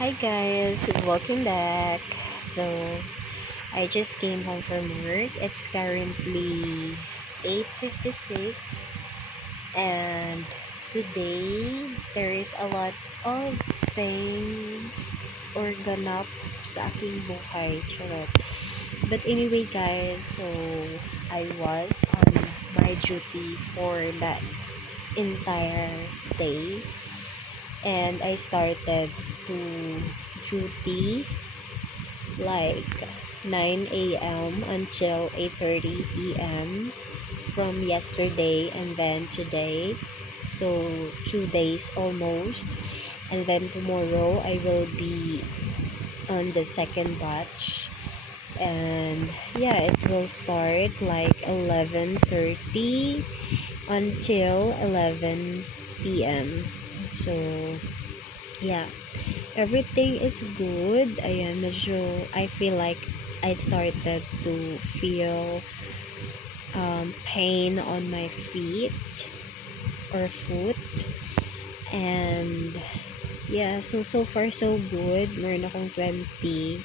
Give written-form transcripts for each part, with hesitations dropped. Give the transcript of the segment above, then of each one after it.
Hi guys, welcome back. So, I just came home from work. It's currently 8:56 and today there is a lot of things or ganap sa aking buhay. Charot. But anyway guys, so I was on my duty for that entire day and I started to duty like 9 a.m. until 8:30 p.m. from yesterday and then today. So 2 days almost. And then tomorrow I will be on the second batch. And yeah, it will start like 11:30 until 11 p.m. So yeah, everything is good. Ayan, medyo I feel like I started to feel pain on my feet or foot. And yeah, so far so good. Meron akong 20.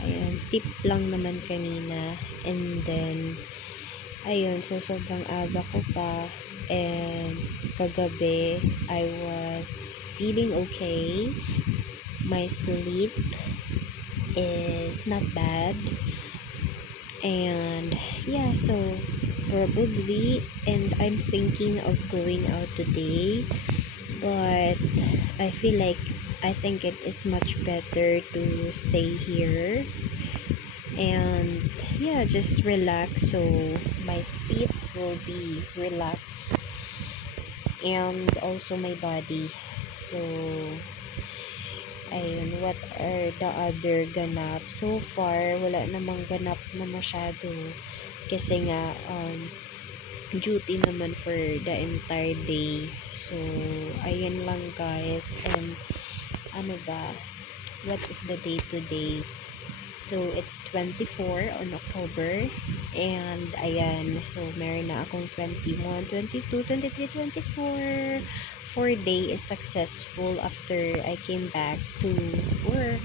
Ayan, tip lang naman kanina. And then, ayun, so sobrang aga ko pa. And kagabi, I was feeling okay. My sleep is not bad. And yeah, so probably, and I'm thinking of going out today, but I feel like I think it is much better to stay here and yeah, just relax so my feet will be relaxed and also my body. So ayun, what are the other ganap? So far, wala namang ganap na masyado. Kasi nga, duty naman for the entire day. So, ayun lang guys. And, ano ba? What is the date today? So, it's 24 on October. And, ayan. So, meron na akong 21, 22, 23, 24. 4 day is successful after I came back to work.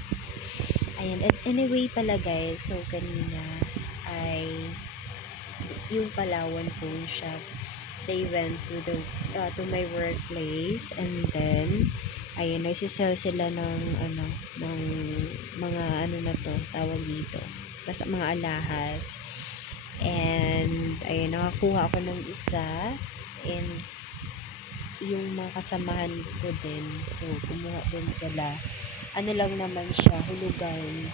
Ayan. And anyway pala guys, so kanina, I, yung Palawan phone shop, they went to my workplace and then ayun nagsisell sila ng ng mga na to tawag dito basta mga alahas and ayun nakakuha ako ng isa and yung mga kasamahan ko din so kumuha din sila ano lang naman siya hulugan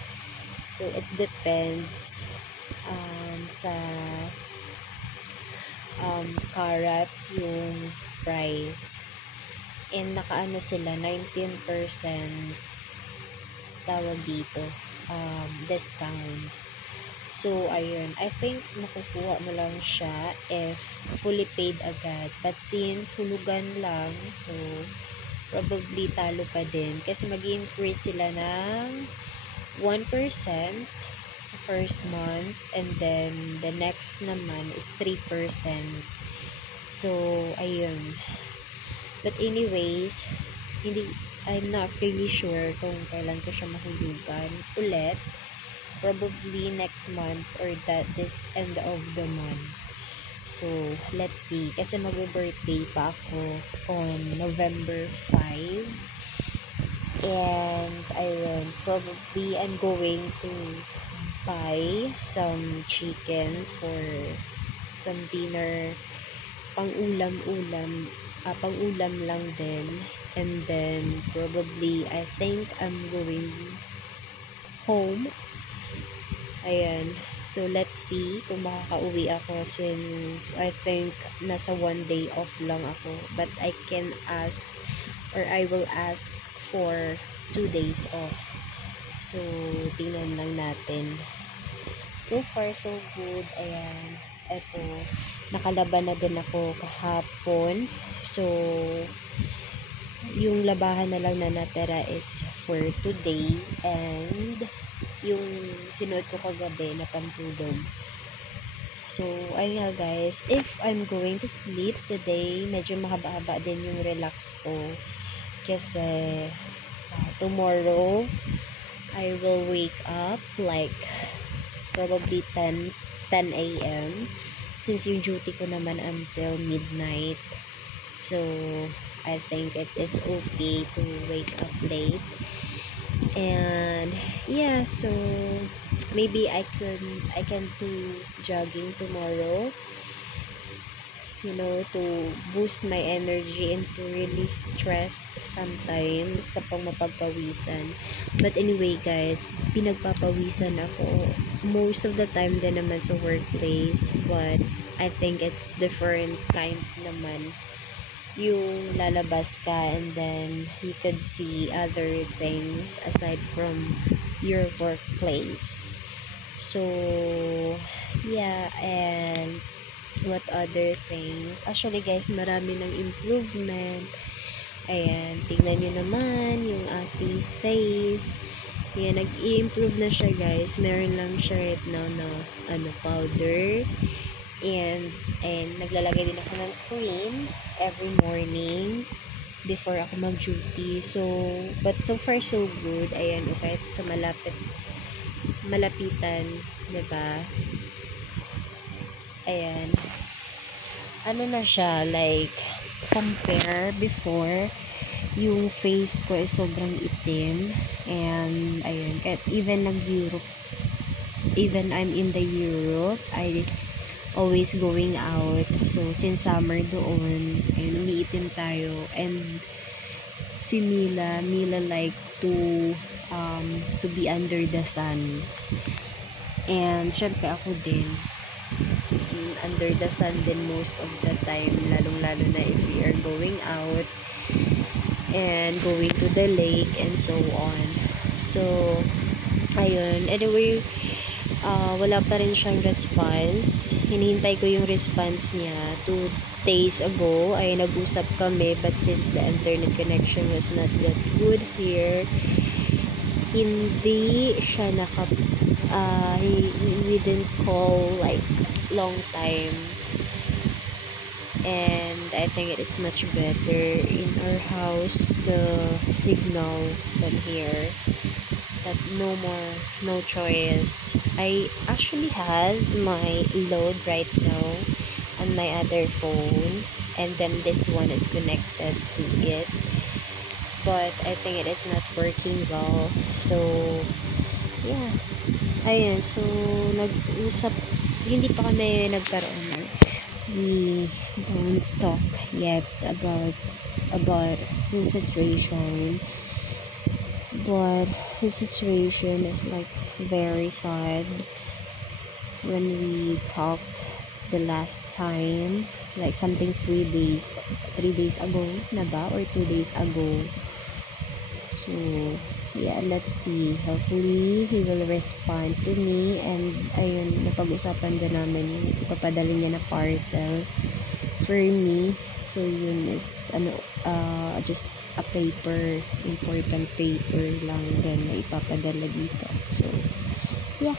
so it depends sa karat yung price and nakaano sila 19% tawag dito discount. So ayun, I think makukuha mo lang siya if fully paid agad. But since hulugan lang, so probably talo pa din kasi mag-increase sila ng 1% sa first month and then the next naman is 3%. So ayun, but anyways, hindi I'm not really sure kung kailan ko siya mahulugan ulit. Probably next month or that this end of the month. So, let's see. Kasi mag-birthday pa ako on November 5. And ayun, probably I'm going to buy some chicken for some dinner pang-ulam lang din. And then, probably, I think I'm going home. Ayan. So, let's see kung makakauwi ako since I think nasa 1 day off lang ako. But I can ask or I will ask for 2 days off. So, tingnan lang natin. So far, so good. Ayan. Eto, nakalaban na din ako kahapon. So, yung labahan na lang na natira is for today. And, yung sinuot ko kagabi na pantulog. So, ayun nga guys. If I'm going to sleep today, medyo mahaba-haba din yung relax ko. Kasi, tomorrow I will wake up like probably 10 a.m. since yung duty ko naman until midnight. So, I think it is okay to wake up late. And yeah, so maybe I can do jogging tomorrow, to boost my energy and to release stress sometimes kapag mapagpawisan. But anyway guys, pinagpapawisan ako most of the time din naman sa workplace, but I think it's different kind naman yung lalabas ka and then you could see other things aside from your workplace. So yeah, and what other things? Actually guys, marami ng improvement. Ayan, tingnan nyo naman yung ating face. Ayan, nag-i-improve na siya guys. Meron lang siya right now na powder. And naglalagay din ako ng cream every morning before ako mag-duty. So, but so far so good. Ayan, o kahit sa malapitan, 'di ba? Ayan. Ano na siya, like, compare before, yung face ko is sobrang itim. And, ayun, kahit even I'm in the Europe, I always going out. So, since summer doon, ayun, umiitim tayo. And, si Mila like to be under the sun. And, syempre ako din, under the sun din most of the time, lalong-lalo na if we are going out and going to the lake and so on. So, ayun. Anyway, wala pa rin siyang response. Hinihintay ko yung response niya. 2 days ago ay nag-usap kami, but since the internet connection was not that good here, hindi siya we didn't call like long time. And I think it is much better in our house, the signal, than here. That no choice. I actually has my load right now on my other phone, and then this one is connected to it, but I think it is not working well. So yeah, ayun, so nag-usap, hindi pa kami nagkaroon ng, we don't talk yet about his situation, but his situation is like very sad. When we talked the last time, like something 3 days ago na ba, or 2 days ago. So yeah, let's see, hopefully he will respond to me. And ayun, napag-usapan din namin yung ipapadala niya na parcel for me. So yun is just a important paper lang din na ipapadala dito. So yeah,